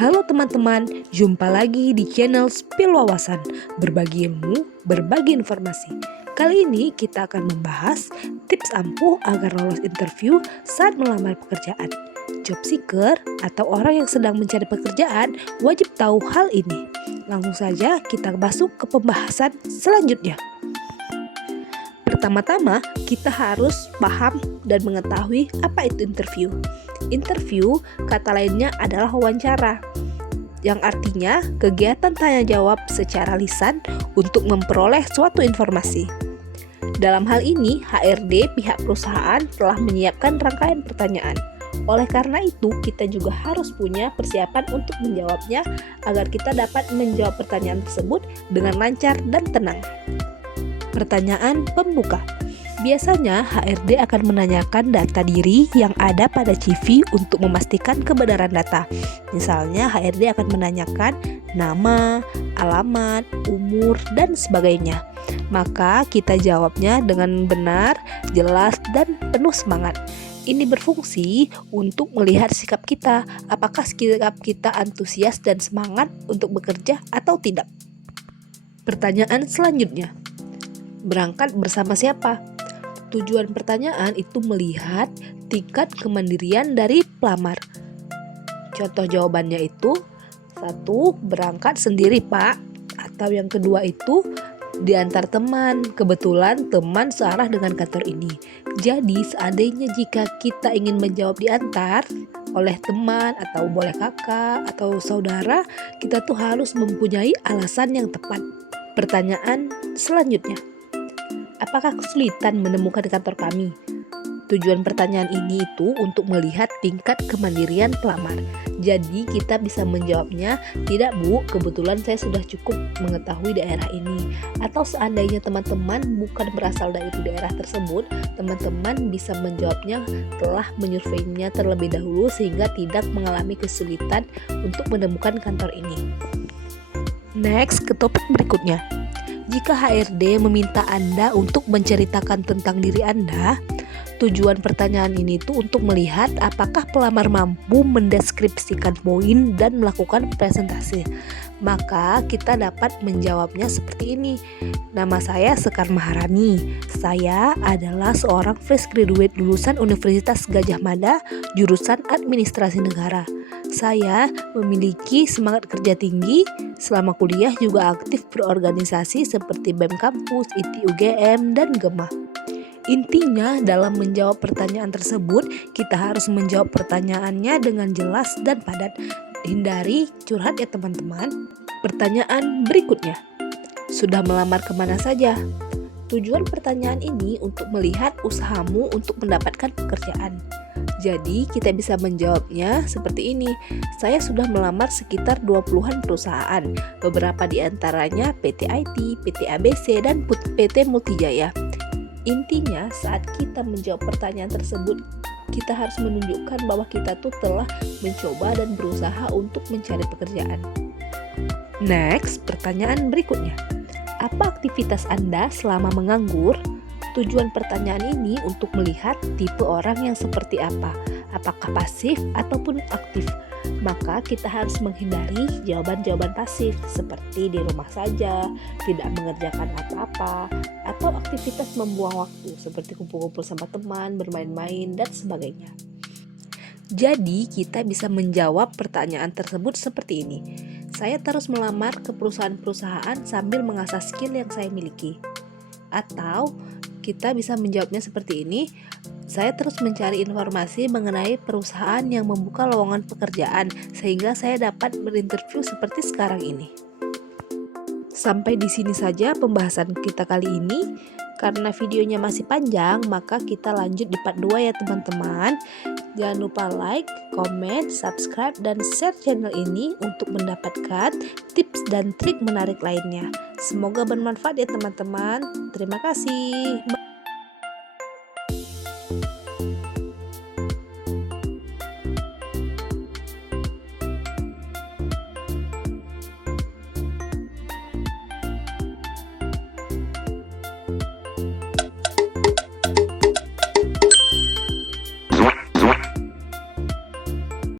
Halo teman-teman, jumpa lagi di channel Spill Wawasan, berbagi ilmu, berbagi informasi. Kali ini kita akan membahas tips ampuh agar lolos interview saat melamar pekerjaan. Job seeker atau orang yang sedang mencari pekerjaan wajib tahu hal ini. Langsung saja kita masuk ke pembahasan selanjutnya. Pertama-tama, kita harus paham dan mengetahui apa itu interview. Interview, kata lainnya adalah wawancara, yang artinya kegiatan tanya jawab secara lisan untuk memperoleh suatu informasi. Dalam hal ini, HRD pihak perusahaan telah menyiapkan rangkaian pertanyaan. Oleh karena itu, kita juga harus punya persiapan untuk menjawabnya agar kita dapat menjawab pertanyaan tersebut dengan lancar dan tenang. Pertanyaan pembuka. Biasanya HRD akan menanyakan data diri yang ada pada CV untuk memastikan kebenaran data. Misalnya HRD akan menanyakan nama, alamat, umur, dan sebagainya. Maka kita jawabnya dengan benar, jelas, dan penuh semangat. Ini berfungsi untuk melihat sikap kita, apakah sikap kita antusias dan semangat untuk bekerja atau tidak. Pertanyaan selanjutnya. Berangkat bersama siapa? Tujuan pertanyaan itu melihat tingkat kemandirian dari pelamar. Contoh jawabannya itu, 1. Berangkat sendiri Pak. Atau yang kedua itu, diantar teman. Kebetulan teman searah dengan kantor ini. Jadi seandainya jika kita ingin menjawab diantar oleh teman atau boleh kakak atau saudara, kita tuh harus mempunyai alasan yang tepat. Pertanyaan selanjutnya. Apakah kesulitan menemukan kantor kami? Tujuan pertanyaan ini itu untuk melihat tingkat kemandirian pelamar. Jadi kita bisa menjawabnya, tidak Bu, kebetulan saya sudah cukup mengetahui daerah ini. Atau seandainya teman-teman bukan berasal dari daerah tersebut, teman-teman bisa menjawabnya telah menyurveinya terlebih dahulu sehingga tidak mengalami kesulitan untuk menemukan kantor ini. Next, ke topik berikutnya. Jika HRD meminta Anda untuk menceritakan tentang diri Anda, tujuan pertanyaan ini tuh untuk melihat apakah pelamar mampu mendeskripsikan poin dan melakukan presentasi. Maka kita dapat menjawabnya seperti ini. Nama saya Sekar Maharani. Saya adalah seorang fresh graduate lulusan Universitas Gadjah Mada, jurusan Administrasi Negara. Saya memiliki semangat kerja tinggi, selama kuliah juga aktif berorganisasi seperti BEM Kampus, ITI-UGM, dan GEMA. Intinya dalam menjawab pertanyaan tersebut, kita harus menjawab pertanyaannya dengan jelas dan padat. Hindari curhat ya teman-teman. Pertanyaan berikutnya. Sudah melamar kemana saja? Tujuan pertanyaan ini untuk melihat usahamu untuk mendapatkan pekerjaan. Jadi kita bisa menjawabnya seperti ini. Saya sudah melamar sekitar 20-an perusahaan. Beberapa di antaranya PT IT, PT ABC, dan PT Multijaya. Intinya saat kita menjawab pertanyaan tersebut, kita harus menunjukkan bahwa kita tuh telah mencoba dan berusaha untuk mencari pekerjaan. Next, pertanyaan berikutnya. Apa aktivitas Anda selama menganggur? Tujuan pertanyaan ini untuk melihat tipe orang yang seperti apa, apakah pasif ataupun aktif. Maka kita harus menghindari jawaban-jawaban pasif seperti di rumah saja, tidak mengerjakan apa-apa, atau aktivitas membuang waktu seperti kumpul-kumpul sama teman, bermain-main, dan sebagainya. Jadi kita bisa menjawab pertanyaan tersebut seperti ini. Saya terus melamar ke perusahaan-perusahaan sambil mengasah skill yang saya miliki. Atau kita bisa menjawabnya seperti ini. Saya terus mencari informasi mengenai perusahaan yang membuka lowongan pekerjaan sehingga saya dapat berinterview seperti sekarang ini. Sampai di sini saja pembahasan kita kali ini. Karena videonya masih panjang, maka kita lanjut di part 2 ya teman-teman. Jangan lupa like, comment, subscribe, dan share channel ini untuk mendapatkan tips dan trik menarik lainnya. Semoga bermanfaat ya teman-teman. Terima kasih.